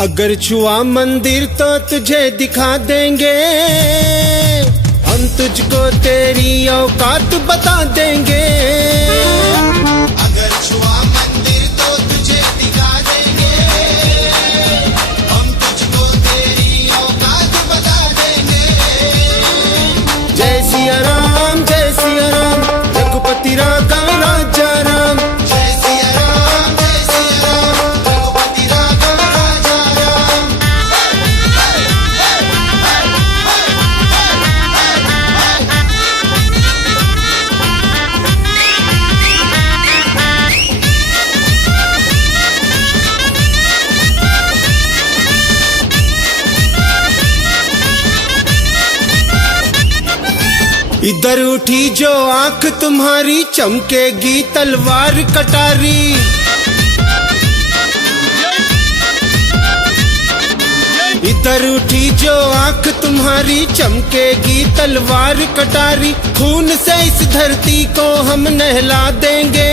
अगर छुआ मंदिर तो तुझे दिखा देंगे, हम तुझको तेरी औकात बता देंगे। अगर छुआ मंदिर तो तुझे दिखा देंगे, हम तुझको तेरी औकात बता देंगे। जय सिया राम रघुपति राघव राजा राम। जय सिया राम रघुपति राघव राजा राम। इधर उठी जो आंख तुम्हारी चमकेगी तलवार कटारी। इधर उठी जो आंख तुम्हारी चमकेगी तलवार कटारी। खून से इस धरती को हम नहला देंगे,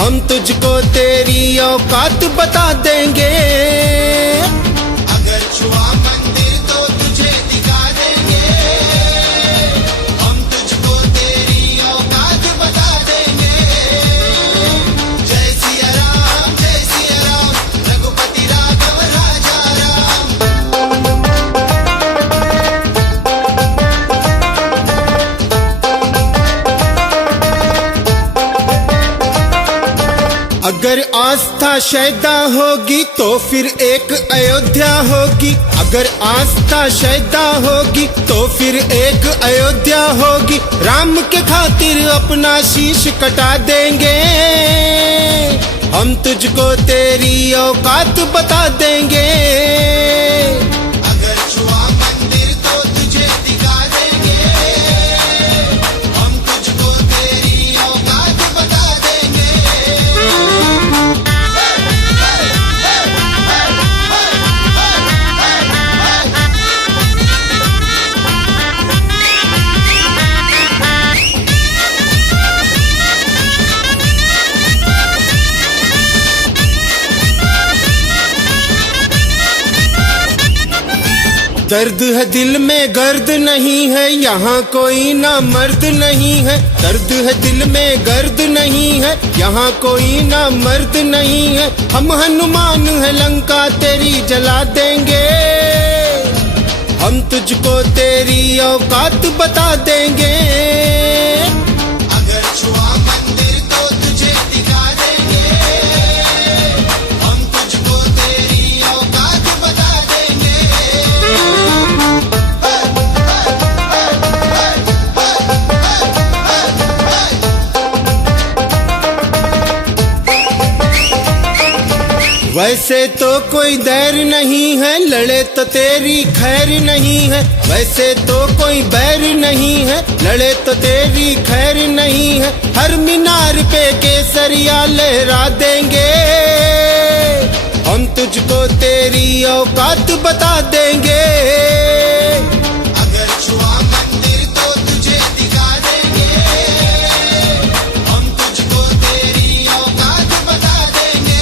हम तुझको तेरी औकात बता देंगे। अगर छुआ मंदिर तो तुझे दिखा देंगे, हम तुझको तेरी औकात बता देंगे। जय सिया राम रघुपति राघव राजा राम। अगर आस्था शैदा होगी तो फिर एक अयोध्या होगी। अगर आस्था शैदा होगी तो फिर एक अयोध्या होगी। राम के खातिर अपना शीश कटा देंगे, हम तुझको तेरी औकात बता देंगे। अगर छुआ मंदिर तो तुझे दिखा देंगे, हम तुझको तेरी औकात बता देंगे। दर्द है दिल में गर्द नहीं है, यहाँ कोई ना मर्द नहीं है। दर्द है दिल में गर्द नहीं है, यहाँ कोई ना मर्द नहीं है। हम हनुमान है लंका तेरी जला देंगे, हम तुझको तेरी औकात बता देंगे। अगर छुआ मंदिर तो तुझे दिखा देंगे, हम तुझको तेरी औकात बता देंगे। वैसे तो कोई बैर नहीं है, लड़े तो तेरी खैर नहीं है। वैसे तो कोई बैर नहीं है, लड़े तो तेरी खैर नहीं है। हर मीनार पे केसरिया लहरा देंगे, हम तुझको तेरी औकात बता देंगे। अगर छुआ मंदिर तो तुझे दिखा देंगे, हम तुझको तेरी औकात बता देंगे।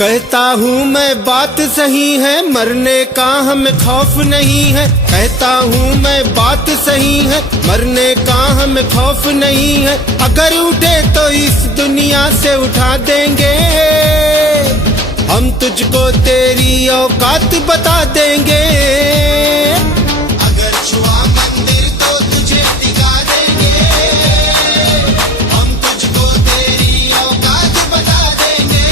कहता हूँ मैं बात सही है, मरने का हमें खौफ नहीं है। कहता हूँ मैं बात सही है, मरने का हमें खौफ नहीं है। अगर उठे तो इस दुनिया से उठा देंगे, हम तुझको तेरी औकात बता देंगे। अगर छुआ मंदिर तो तुझे दिखा देंगे, हम तुझको तेरी औकात बता देंगे।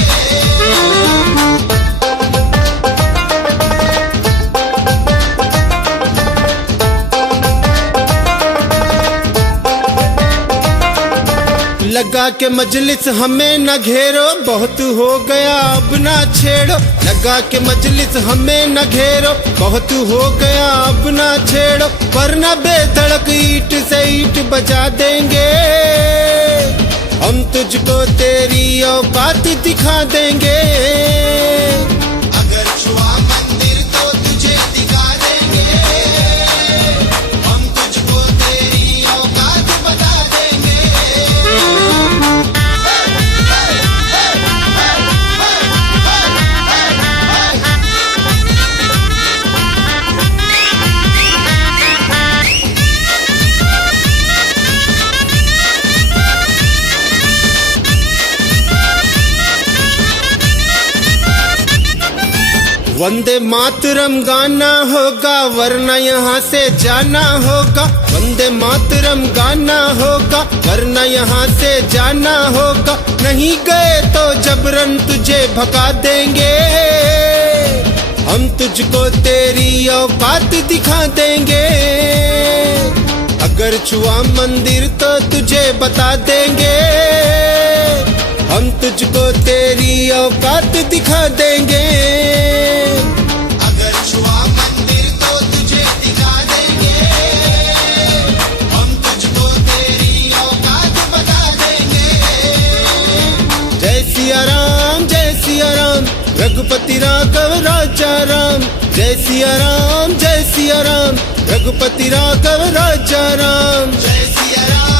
लगा के मजलिस हमें न घेरो, बहुत हो गया अब ना छेड़ो। लगा के मजलिस हमें न घेरो, बहुत हो गया अब ना छेड़ो, वरना बेधड़क ईट से ईट बजा देंगे। हम तुझको तेरी औकात दिखा देंगे। अगर छुआ मंदिर तो तुझे दिखा देंगे, हम तुझको तेरी औकात बता देंगे। वंदे मातरम गाना होगा, वरना यहाँ से जाना होगा। वंदे मातरम गाना होगा, वरना यहाँ से जाना होगा। नहीं गए तो जबरन तुझे भगा देंगे। हम तुझको तेरी औकात दिखा देंगे। अगर छुआ मंदिर तो तुझे बता देंगे। हम तुझको तेरी औकात दिखा देंगे। अगर छुआ मंदिर तो तुझे दिखा देंगे, हम तुझको तेरी औकात बता देंगे। जय सिया राम, जय सिया राम, रघुपति राघव राजा राम। जय सिया राम, जय सिया राम, रघुपति राघव राजा राम। जय सिया राम।